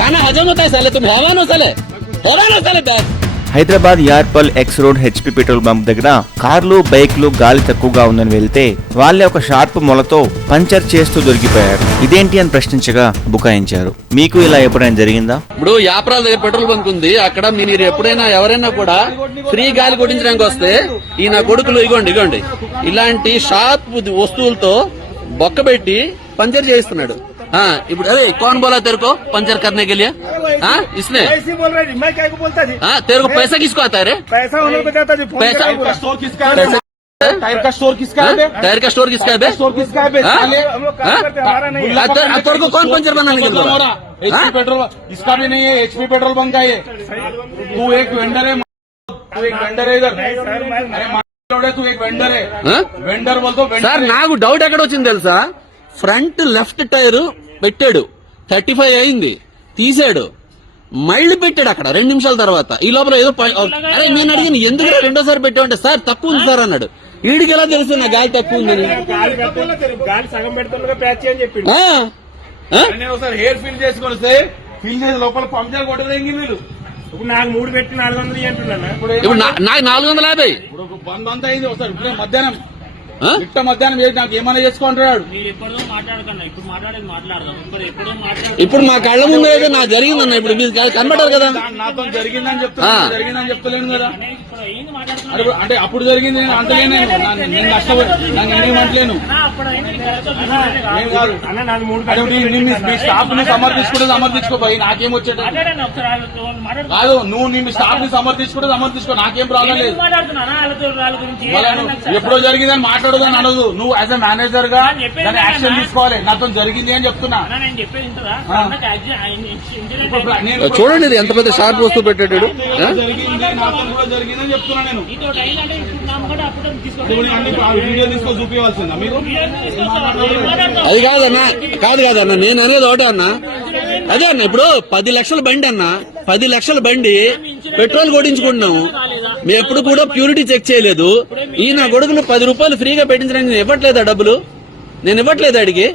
खाना हजम होता है साले, तुम हैवान हो साले, हैवान हो साले बैग। Hyderabad Yapral X road HP petrol bunk దగ్గర కార్లు బైక్లు గాలి తక్కువగా ఉందని వెళ్తే వాళ్ళే ఒక షార్ప్ మొలతో పంచర్ చేస్తూ దొరికిపోయారు. ఇదేంటి అని ప్రశ్నించగా బుకాయించారు. మీకు ఇలా ఎప్పుడైనా జరిగిందా? ఇప్పుడు యాప్రాల దగ్గర పెట్రోల్ బంక్ ఉంది, అక్కడ మీరు ఎప్పుడైనా ఎవరైనా కూడా ఫ్రీ గాలి కొట్టించడానికి వస్తే ఈ నా కొడుకులు ఇగోండి ఇలాంటి షార్ప్ వస్తువులతో బొక్క పెట్టి పంచర్ చేయిస్తున్నాడు. हाँ अरे कौन बोला तेरे को पंचर करने के लिए? हाँ इसने ऐसे बोल रही, मैं क्या को बोलता जी? हाँ तेरे को पैसा किसको आता है रे? पैसा उन्होंने बताता जी। पैसा का स्टोर किसका है? टायर का स्टोर किसका है? टायर का स्टोर किसका है? स्टोर किसका है? हम लोग काम करते, हमारा नहीं है। तेरे को कौन पंचर बनाने के लिए? एचपी पेट्रोल इसका भी नहीं है, एचपी पेट्रोल पंप का ये। तू एक वेंडर है, तू एक वेंडर है इधर। अरे तू एक वेंडर है, वेंडर बोल तो సార్ నాకు డౌట్ ఎక్కడ వచ్చింది తెలుసా? ఫ్రంట్ లెఫ్ట్ టైర్ పెట్టాడు, 35 అయింది, తీసాడు, మళ్ళీ పెట్టాడు అక్కడ 2 నిమిషాల తర్వాత. ఈ లోపల ఏదో అరే నేను అడిగిన ఎందుకు రెండోసారి పెట్టామంటే సార్ తక్కువ ఉంది సార్ అన్నాడు. వీడికి ఎలా తెలుసు నా గాలి తక్కువ ఉందని? గాలి సగం పెడుతుండగా ప్యాచ్ అని చెప్పి ఒకసారి హెయిర్ ఫిల్ చేసుకొని వస్తే ఫిల్ చేసి లోపల పంచర్ కొట్టదేంగి వీళ్ళు. ఇప్పుడు నాకు 3 పెట్టి 400 అంటున్నాను. ఇప్పుడు నాకు 450. ఇప్పుడు 1 మంత్ అయింది. ఒకసారి ఇప్పుడే మధ్యాహ్నం మధ్యాహ్నం చేసి నాకు ఏమైనా చేసుకుంటున్నాడు. ఇప్పుడు మా కళ్ళ ముందు అయితే నాకు జరిగిందన్న, ఇప్పుడు మీరు కనబడరు కదా. నాతో జరిగిందని చెప్తున్నా, జరిగిందని చెప్తలేను కదా. అంటే అప్పుడు జరిగింది నేను అంటలేను, నేను నష్టపోయి నాకు ఏమంటలేను. మీ స్టాఫ్ ని సమర్థించుకోపోయి నాకేం వచ్చేట కాదు. నువ్వు నీ స్టాఫ్ ని సమర్థించుకో, నాకేం ప్రాబ్లం లేదు. ఎప్పుడో జరిగిందని మాట్లాడదని అనదు. నువ్వు యాజ్ ఎ మేనేజర్ గా దాన్ని యాక్షన్ తీసుకోవాలి. నాతో జరిగింది అని చెప్తున్నా. చూడండి ఇది ఎంత పెద్ద షార్ప్ వస్తువు పెట్టాడు. జరిగింది నాతో కూడా జరిగిందని చెప్తున్నా నేను. వీడియో తీసుకో చూపించాల్సిందా మీరు? అది కాదన్నా నేను అనేది ఒకటే అన్నా. అదే అన్న ఇప్పుడు 10 లక్షల బండి అన్న, 10 లక్షల బండి పెట్రోల్ కొట్టించుకుంటున్నాము. మేము ఎప్పుడు కూడా ప్యూరిటీ చెక్ చేయలేదు. ఈ నా కొడుకును 10 రూపాయలు ఫ్రీగా పెట్టించడానికి నేను ఇవ్వట్లేదా డబ్బులు? నేను ఇవ్వట్లేదు అడిగి.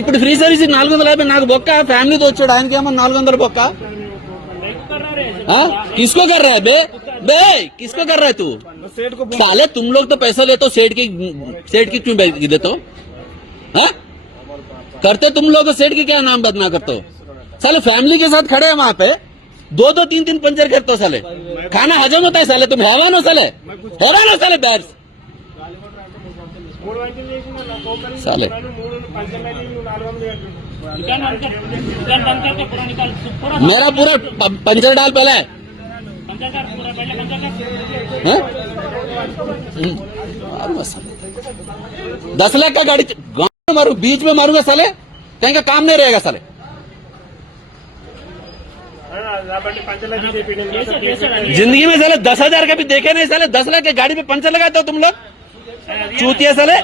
ఇప్పుడు ఫ్రీ సర్వీస్ 450 నాకు బొక్క. ఫ్యామిలీతో వచ్చాడు, ఆయనకేమో 400 బొక్క. किसको कर रहा है बे किसको कर रहा है तू? साले तुम लोग तो पैसा लेते हो, सेठ की क्यों देते हो? करते तुम लोग सेठ की क्या नाम बदना करते हो? साले फैमिली के साथ खड़े हैं वहां पे, 2-2, 3-3 पंचर करते हो साले. खाना हजम होता है साले, तुम हैवान हो साले, हैवान हो साले बैर्स साले. मेरा पूरा पंचर डाल पहले. 10 लाख का गाड़ी गांव में मारू, बीच में मारूंगा साले, कहीं का काम नहीं रहेगा साले. जिंदगी में साले 10,000 का भी देखे नहीं साले. 10 लाख की गाड़ी पे पंचर लगाते हो तुम लोग, चूतिया साले.